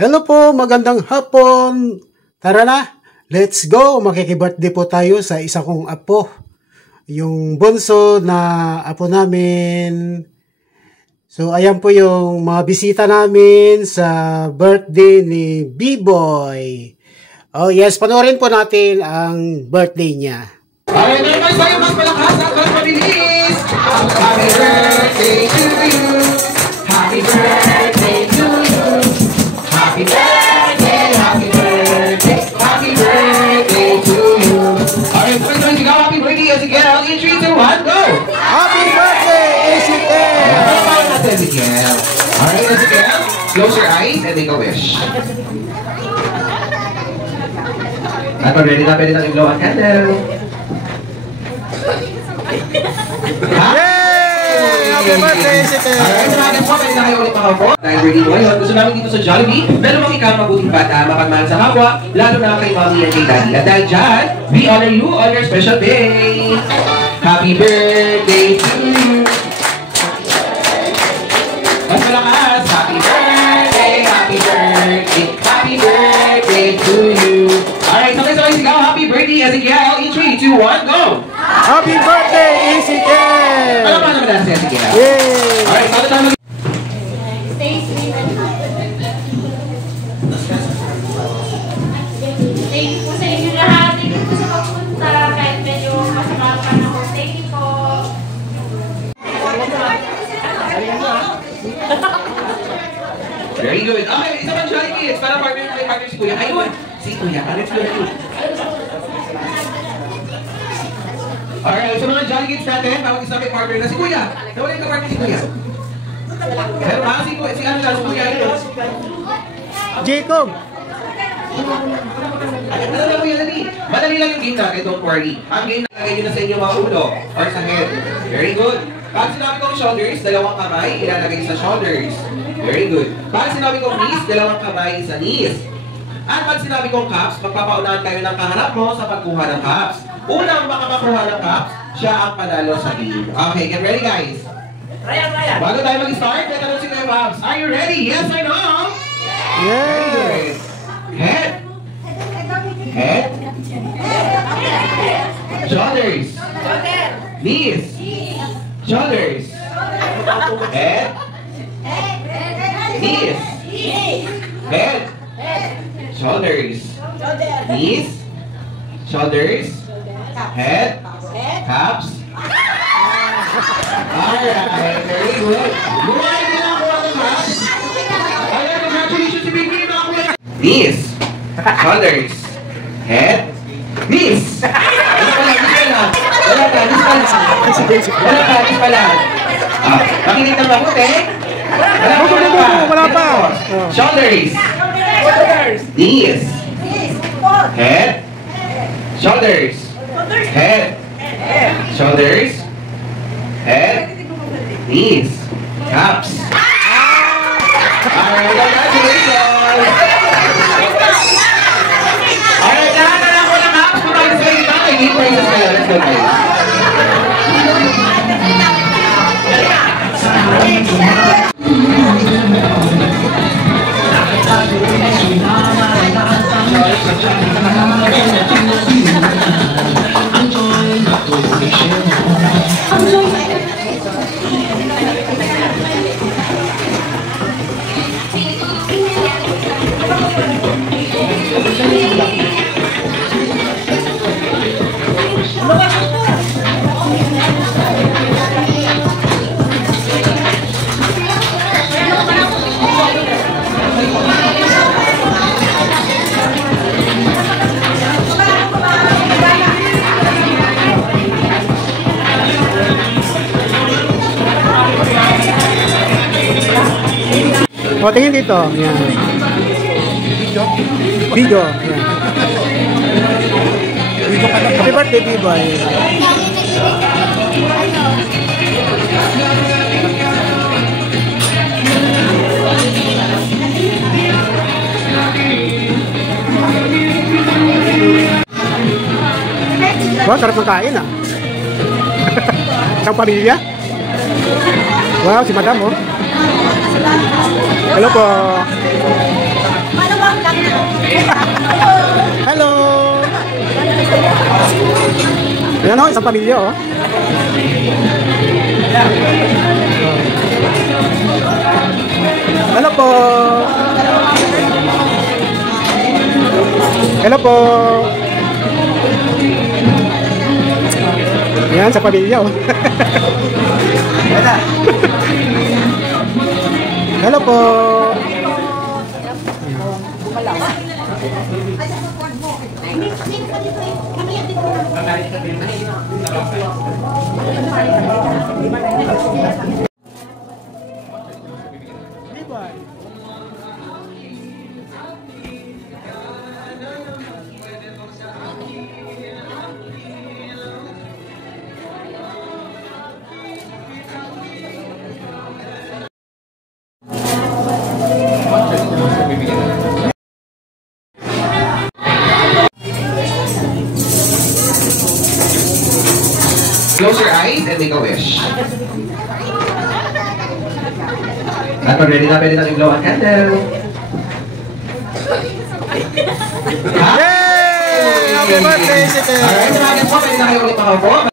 Hello po, magandang hapon. Tara na, let's go. Makikibirthday po tayo sa isa kong apo. Yung bunso na apo namin. So, ayan po yung mga bisita namin sa birthday ni B-Boy. Oh yes, panoorin po natin ang birthday niya. Alright, guys, tayo mas malakas at mas mabilis. Happy birthday to you. Happy birthday to you. Happy birthday, happy birthday, happy birthday to you. Alright, first one, sigaw, happy birthday, Ezekiel. In 3, 2, 1, go! Happy birthday, Ezekiel! Ezekiel. Alright, Ezekiel, close your eyes and make a wish. At pag ready na, pwede nang i-blow ang candle. Happy birthday, Ezekiel! Alright, maraming po, pwede na kayo ulit makaupo. Dahil birthday mo ngayon, gusto namin dito sa Jollibee, meron mong ikaw mabuting bata, mapagmahal sa kapwa, lalo na kay mommy and kay daddy. At dahil dyan, we honor you on your special day. Happy birthday to you. Mas malakas, happy birthday, happy birthday, happy birthday to you. Alright, sabay-sabay sigaw, happy birthday, Ezekiel. In 3, 2, 1, go! Happy birthday, Ezekiel! Ano pa naman na si Ezekiel? Yay! Alright, so tayo mag- Stay sweet and happy. Thank you po sa inyo lahat. Thank you po sa pagpunta. Kahit medyo masama ang panahon. Thank you po. Very good. Okay, isa pang Jolly Kids. Para partner si Kuya. Ayun! Si Kuya. Let's go. Alright, so mga Jolly Kids natin, bawat isa may partner na si Kuya. Nawala yung ka-partner si Kuya. Pero si ano lang, si Kuya ito. Jacob! Ano lang Kuya, dali. Madali lang yung game natin, don't worry. Ang game nalagay nyo na sa inyo mga ulo or sa head. Very good. Pag sinabi kong shoulders, dalawang kamay, ilalagay sa shoulders. Very good. Pag sinabi kong knees, dalawang kamay sa knees. At pag sinabi kong cups, magpapaunahan kayo ng kaharap mo sa pagkuha ng cups. Unang makakakuha ng cups, siya ang panalo sa game. Okay, get ready guys. Bago tayo mag-start, may tanong si Kuya Pops. Are you ready? Yes or no? Yes! Head. Head. Shoulders. Knees. Shoulders. Head. Knees. Head. Shoulders. Knees. Shoulders. Head. Cups. Alright, very good. Buhay din ako ang cups. Ayan, congratulations si Baby. Knees. Shoulders. Head. Knees. Wala pa. Makinig na mabuti. Wala pa. Shoulders. Knees. Head. Shoulders. Head. Shoulders. Head. Knees. Cups. Alright, congratulations. Alright, lahat na lang ko ng cups. Pumalit sa ito. Give praises kayo. Let's go guys. O, tingin dito. Yan. Video. Yan. Happy birthday, B-Boy. Wow, sarap ng kain ah. Isang pamilya. Wow, si Madam oh. Hello po. Ayan o, isang pamilya o. Hello po. Hello po. Yan, sa pamilya o. Hello po. Close your eyes and make a wish. At pag ready na, pwede natin blow ang candle. Yay! Happy birthday, Sike! Alright, sa mga po, pwede na kayo ulit makaupo.